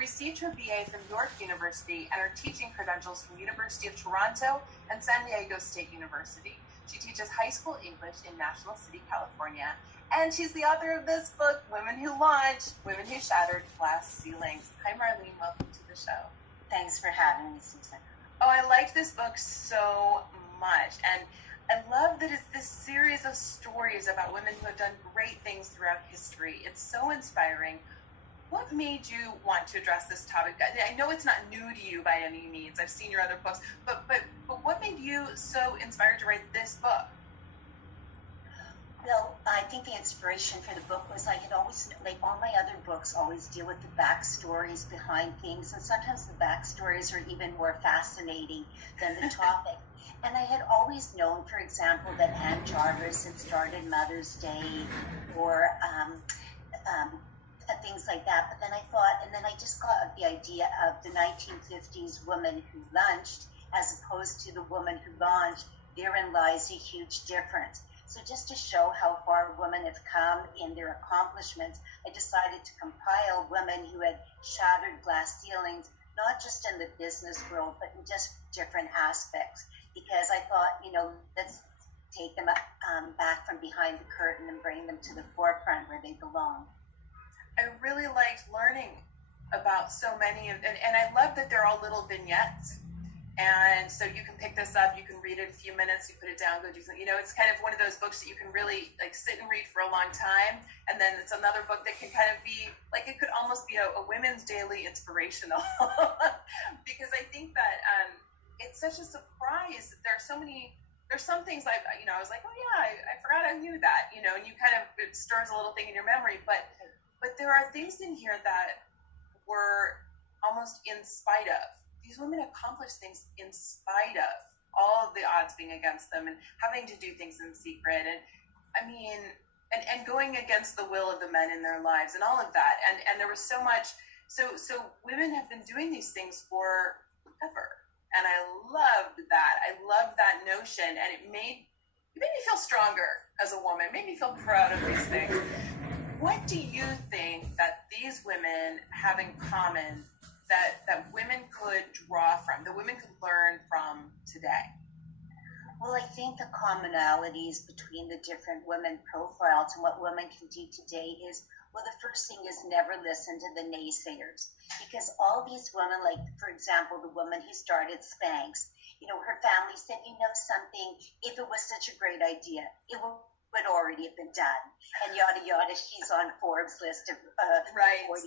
received her BA from York University and her teaching credentials from University of Toronto and San Diego State University. She teaches high school English in National City, California, and she's the author of this book, Women Who Launched, Women Who Shattered Glass Ceilings. Hi, Marlene. Welcome to the show. Thanks for having me, Susan. Oh, I liked this book so much, and I love that it's this series of stories about women who have done great things throughout history. It's so inspiring. What made you want to address this topic? I know it's not new to you by any means. I've seen your other books, but what made you so inspired to write this book? Well, I think the inspiration for the book was I had always, like all my other books, always deal with the backstories behind things, and sometimes the backstories are even more fascinating than the topic. And I had always known, for example, that Anne Jarvis had started Mother's Day or things like that. But then I thought, and then I just got the idea of the 1950s woman who lunched as opposed to the woman who launched. Therein lies a huge difference. So just to show how far women have come in their accomplishments, I decided to compile women who had shattered glass ceilings, not just in the business world, but in just different aspects. Because I thought, let's take them back from behind the curtain and bring them to the forefront where they belong. I really liked learning about so many, and I love that they're all little vignettes. And so you can pick this up, you can read it in a few minutes, you put it down, go do something. It's kind of one of those books that you can really sit and read for a long time. And then it's another book that can kind of be it could almost be a women's daily inspirational. Because I think that it's such a surprise that there's some things I was like, oh yeah, I forgot I knew that, and you kind of, it stirs a little thing in your memory. But there are things in here that were almost in spite of. These women accomplished things in spite of all of the odds being against them and having to do things in secret. And and going against the will of the men in their lives and all of that. And there was so much, so women have been doing these things forever. And I loved that. I loved that notion. And it made me feel stronger as a woman, made me feel proud of these things. What do you think that these women have in common that women could draw from, that women could learn from today? Well, I think the commonalities between the different women profiles and what women can do today is, well, the first thing is never listen to the naysayers. Because all these women, like, for example, the woman who started Spanx, her family said, something, if it was such a great idea, it would already have been done. And yada, yada, she's on Forbes' list of right. 40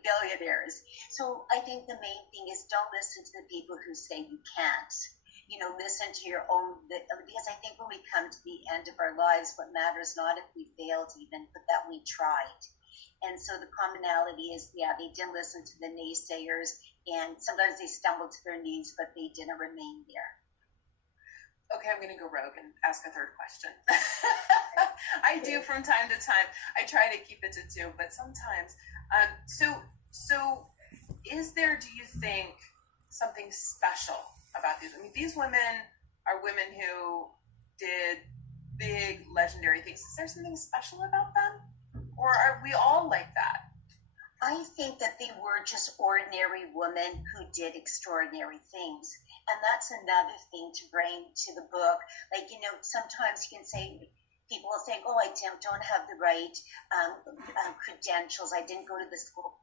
billionaires. So I think the main thing is don't listen to the people who say you can't. Listen to your own, because I think when we come to the end of our lives, what matters not if we failed even, but that we tried. And so the commonality is, they didn't listen to the naysayers, and sometimes they stumbled to their knees, but they didn't remain there. Okay, I'm going to go rogue and ask a third question. I do from time to time. I try to keep it to two, but sometimes. So is there, do you think, something special about these? These women are women who did big, legendary things. Is there something special about them? Or are we all like that? I think that they were just ordinary women who did extraordinary things. And that's another thing to bring to the book. Sometimes you can say, people will think, oh, I don't have the right credentials. I didn't go to the school.